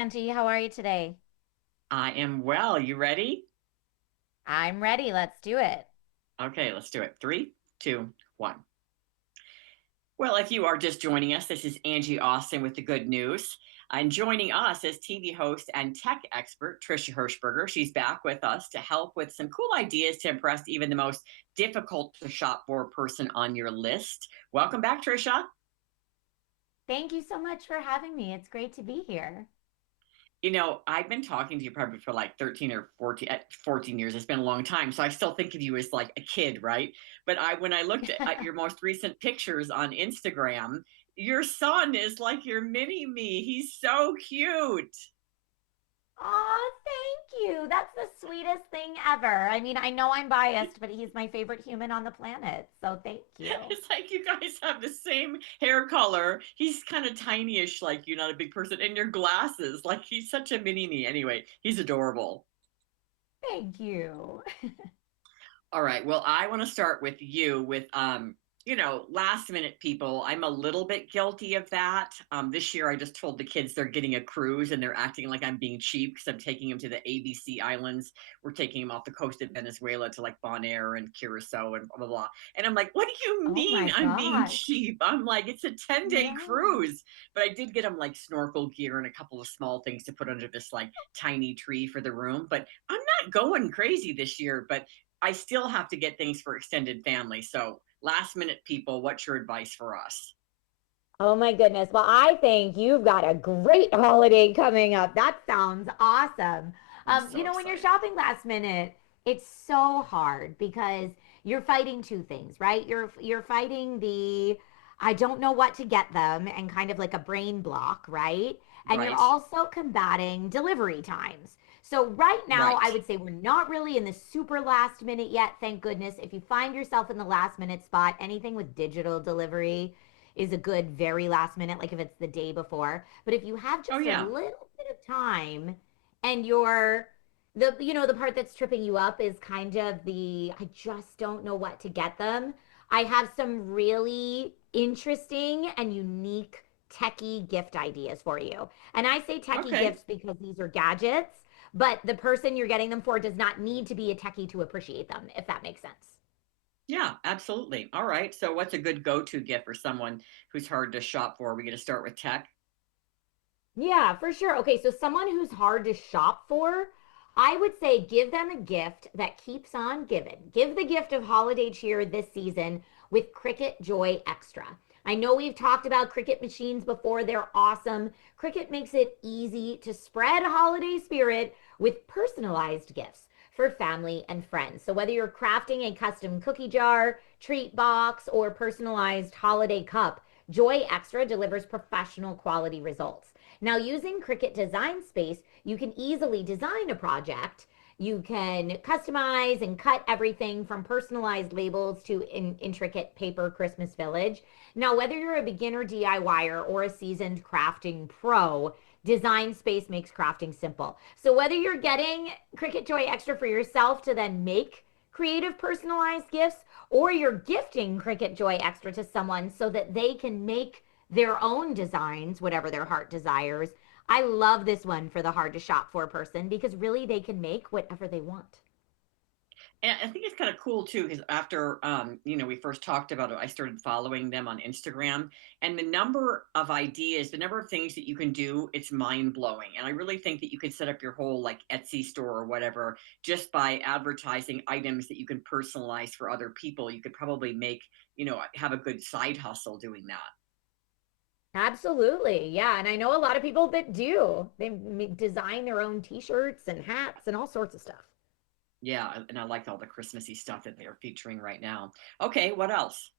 Angie, how are you today? I am well. You ready? I'm ready. Let's do it. Okay, let's do it. Three, two, one. Well, if you are just joining us, this is Angie Austin with the good news. And joining us is TV host and tech expert Trisha Hershberger. She's back with us to help with some cool ideas to impress even the most difficult to shop for person on your list. Welcome back, Trisha. Thank you so much for having me. It's great to be here. I've been talking to you probably for like 13 or 14 years. It's been a long time. So I still think of you as like a kid, right? But when I looked at your most recent pictures on Instagram, your son is like your mini me. He's so cute. Oh, thank you. That's the sweetest thing ever. I mean, I know I'm biased, but he's my favorite human on the planet. So thank you. It's like you guys have the same hair color. He's kind of tinyish, like you're not a big person, and your glasses. Like he's such a mini me. Anyway, he's adorable. Thank you. All right. Well, I want to start with you with last minute people. I'm a little bit guilty of that. This year I just told the kids they're getting a cruise and they're acting like I'm being cheap because I'm taking them to the ABC Islands. We're taking them off the coast of Venezuela to like Bonaire and Curacao and blah blah blah. And I'm like, what do you Oh mean my I'm being gosh. cheap? I'm like, it's a 10-day Yeah. cruise. But I did get them like snorkel gear and a couple of small things to put under this like tiny tree for the room. But I'm not going crazy this year. But I still have to get things for extended family. So, last minute people, what's your advice for us? Oh my goodness. Well, I think you've got a great holiday coming up. That sounds awesome. I'm so When you're excited. shopping last minute, it's so hard because you're fighting two things, right? You're fighting the I don't know what to get them and kind of like a brain block, right? And you're Right, also combating delivery times. So right now, right. I would say we're not really in the super last minute yet, thank goodness. If you find yourself in the last minute spot, anything with digital delivery is a good very last minute, like if it's the day before. But if you have Oh, just a yeah. little bit of time and the part that's tripping you up is kind of the I just don't know what to get them. I have some really interesting and unique techie gift ideas for you. And I say techie Okay. gifts because these are gadgets, but the person you're getting them for does not need to be a techie to appreciate them, if that makes sense. Yeah, absolutely. All right. So, what's a good go to gift for someone who's hard to shop for? Are we going to start with tech? Yeah, for sure. Okay, so someone who's hard to shop for, I would say give them a gift that keeps on giving. Give the gift of holiday cheer this season with Cricut Joy Extra. I know we've talked about Cricut machines before, they're awesome. Cricut makes it easy to spread holiday spirit with personalized gifts for family and friends. So, whether you're crafting a custom cookie jar, treat box, or personalized holiday cup, Joy Extra delivers professional quality results. Now, using Cricut Design Space, you can easily design a project. You can customize and cut everything from personalized labels to intricate paper Christmas village. Now, whether you're a beginner DIYer or a seasoned crafting pro, Design Space makes crafting simple. So, whether you're getting Cricut Joy Extra for yourself to then make creative personalized gifts or you're gifting Cricut Joy Extra to someone so that they can make their own designs, whatever their heart desires. I love this one for the hard to shop for person because really they can make whatever they want. And I think it's kind of cool too, because after we first talked about it, I started following them on Instagram, and the number of ideas, the number of things that you can do, it's mind blowing. And I really think that you could set up your whole like Etsy store or whatever just by advertising items that you can personalize for other people. You could probably have a good side hustle doing that. Absolutely. Yeah. And I know a lot of people that do. They design their own t shirts and hats and all sorts of stuff. Yeah, and I like all the Christmassy stuff that they're featuring right now. Okay, what else?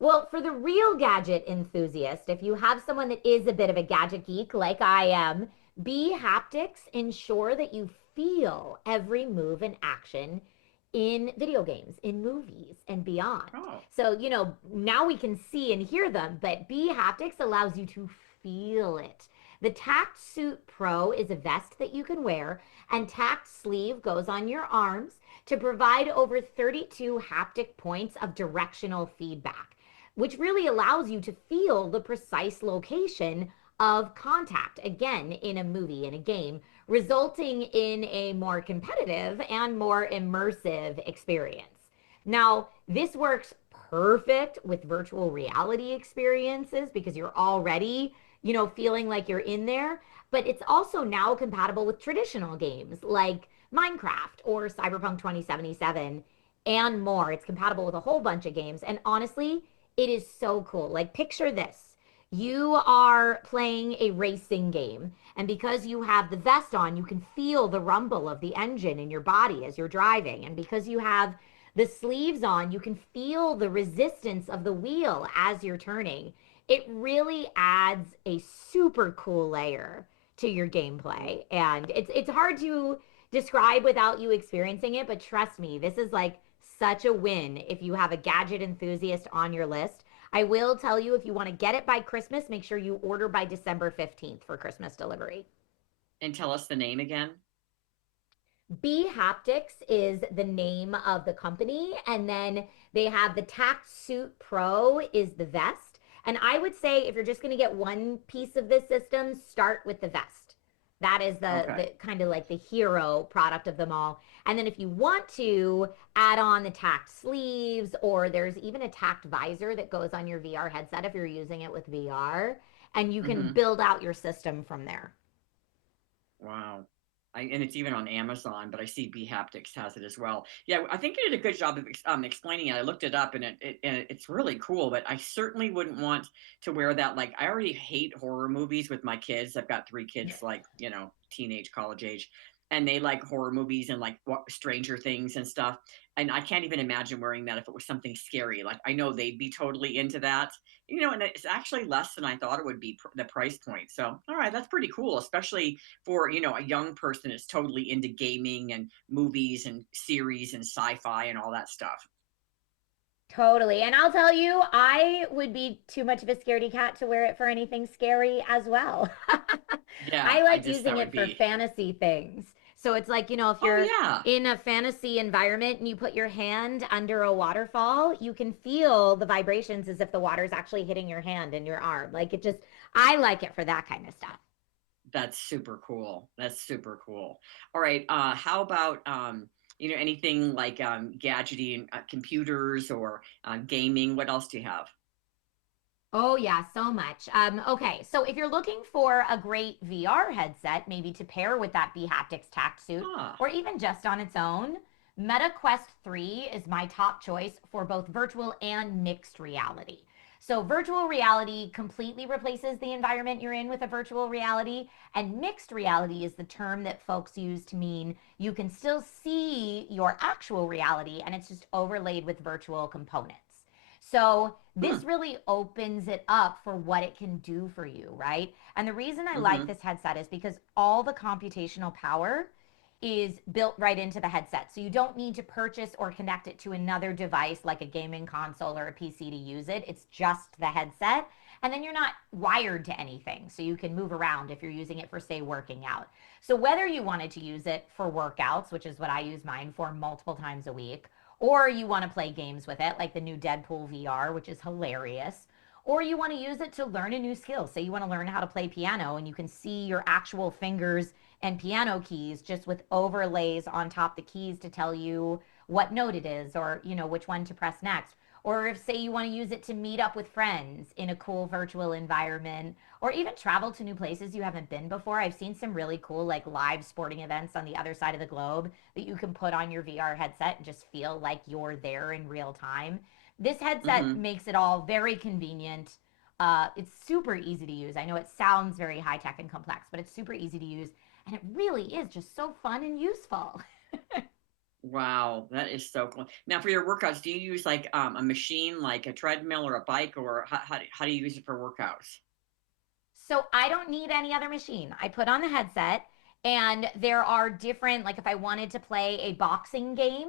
Well, for the real gadget enthusiast, if you have someone that is a bit of a gadget geek like I am, Be Haptics ensure that you feel every move and action in video games, in movies, and beyond. Oh, So, now we can see and hear them, but Be Haptics allows you to feel it. The Tact Suit Pro is a vest that you can wear, and Tact Sleeve goes on your arms to provide over 32 haptic points of directional feedback which really allows you to feel the precise location of contact, again, in a movie, in a game, resulting in a more competitive and more immersive experience. Now, this works perfect with virtual reality experiences because you're already, feeling like you're in there. But it's also now compatible with traditional games like Minecraft or Cyberpunk 2077 and more. It's compatible with a whole bunch of games. And honestly, it is so cool. Like, picture this: you are playing a racing game, and because you have the vest on, you can feel the rumble of the engine in your body as you're driving. And because you have the sleeves on, you can feel the resistance of the wheel as you're turning. It really adds a super cool layer to your gameplay. And it's hard to describe without you experiencing it, but trust me, this is like such a win if you have a gadget enthusiast on your list. I will tell you, if you want to get it by Christmas, make sure you order by December 15th for Christmas delivery. And tell us the name again. B Haptics is the name of the company. And then they have the Tact Suit Pro is the vest. And I would say if you're just going to get one piece of this system, start with the vest. That is the Okay. kind of like the hero product of them all. And then if you want to add on the tacked sleeves, or there's even a tacked visor that goes on your VR headset if you're using it with VR, and you can Mm-hmm. build out your system from there. Wow. And it's even on Amazon, but I see B Haptics has it as well. Yeah, I think you did a good job of explaining it. I looked it up, and it's really cool. But I certainly wouldn't want to wear that. Like, I already hate horror movies with my kids. I've got three kids, like, teenage, college age, and they like horror movies and like Stranger Things and stuff. And I can't even imagine wearing that if it was something scary. Like, I know they'd be totally into that. And it's actually less than I thought it would be, the price point. So, all right, that's pretty cool, especially for a young person is totally into gaming and movies and series and sci-fi and all that stuff. Totally. And I'll tell you, I would be too much of a scaredy cat to wear it for anything scary as well. Yeah, I I like just using that would it for be. fantasy things. So it's like, if Oh you're yeah, in a fantasy environment and you put your hand under a waterfall, you can feel the vibrations as if the water's actually hitting your hand and your arm. Like, I like it for that kind of stuff. that's super cool. That's super cool. All right, how about anything like gadgety and computers or gaming? What else do you have? Oh, yeah, so much. Okay, so if you're looking for a great VR headset, maybe to pair with that B-Haptics Tact suit, Ah, or even just on its own, Meta Quest 3 is my top choice for both virtual and mixed reality. So, virtual reality completely replaces the environment you're in with a virtual reality, and mixed reality is the term that folks use to mean you can still see your actual reality and it's just overlaid with virtual components. So hmm, this really opens it up for what it can do for you, right? And the reason I like mm-hmm, this headset is because all the computational power is built right into the headset. So you don't need to purchase or connect it to another device like a gaming console or a PC to use it. It's just the headset. And then you're not wired to anything. So you can move around if you're using it for, say, working out. So whether you wanted to use it for workouts, which is what I use mine for multiple times a week, or you want to play games with it, like the new Deadpool VR, which is hilarious, or you want to use it to learn a new skill. Say you want to learn how to play piano and you can see your actual fingers and piano keys just with overlays on top the keys to tell you what note it is or, which one to press next. Or if, say, you want to use it to meet up with friends in a cool virtual environment, or even travel to new places you haven't been before. I've seen some really cool, like, live sporting events on the other side of the globe that you can put on your VR headset and just feel like you're there in real time. This headset mm-hmm. makes it all very convenient. It's super easy to use. I know it sounds very high tech and complex, but it's super easy to use. And it really is just so fun and useful. Wow, that is so cool. Now, for your workouts, do you use like a machine, like a treadmill or a bike, or how do you use it for workouts? So I don't need any other machine. I put on the headset, and there are different, like if I wanted to play a boxing game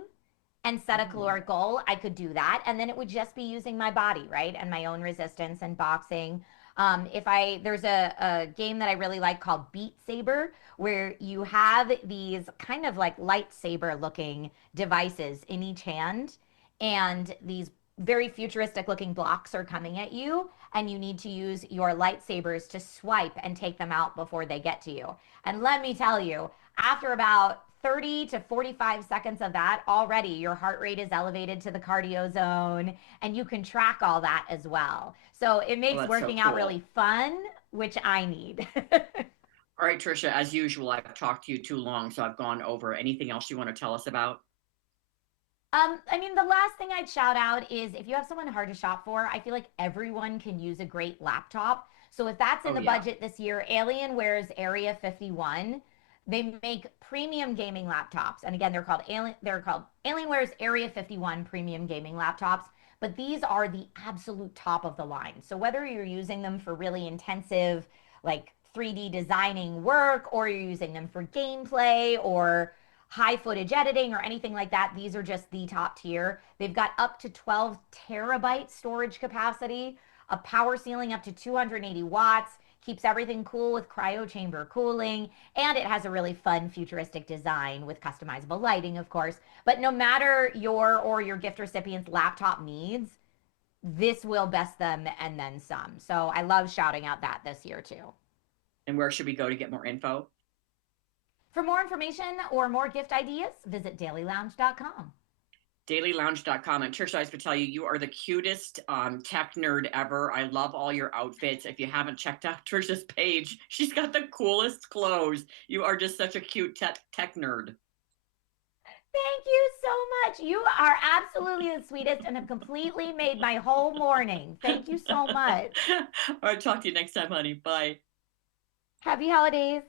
and set a Oh, caloric goal, I could do that. And then it would just be using my body, right? And my own resistance and boxing. There's a game that I really like called Beat Saber, where you have these kind of like lightsaber looking devices in each hand, and these very futuristic looking blocks are coming at you. and you need to use your lightsabers to swipe and take them out before they get to you. And let me tell you, after about 30 to 45 seconds of that, already your heart rate is elevated to the cardio zone, and you can track all that as well. So it Oh, makes that's so working out cool. really fun, which I need. All right, Trisha, as usual, I've talked to you too long, so I've gone over. Anything else you want to tell us about? I mean, the last thing I'd shout out is if you have someone hard to shop for, I feel like everyone can use a great laptop. So if that's in Oh, the yeah. budget this year, Alienware's Area 51, they make premium gaming laptops. And again, they're called Alienware's Area 51 premium gaming laptops, but these are the absolute top of the line. So whether you're using them for really intensive like 3D designing work or you're using them for gameplay or high footage editing or anything like that. These are just the top tier. They've got up to 12 terabyte storage capacity, a power ceiling up to 280 watts, keeps everything cool with cryo chamber cooling, and it has a really fun futuristic design with customizable lighting, of course. But no matter your or your gift recipient's laptop needs, this will best them and then some. So I love shouting out that this year too. And where should we go to get more info? For more information or more gift ideas, visit dailylounge.com. Dailylounge.com. And Trisha, I have to tell you, you are the cutest tech nerd ever. I love all your outfits. If you haven't checked out Trisha's page, she's got the coolest clothes. You are just such a cute tech nerd. Thank you so much. You are absolutely the sweetest and have completely made my whole morning. Thank you so much. All right, talk to you next time, honey. Bye. Happy holidays.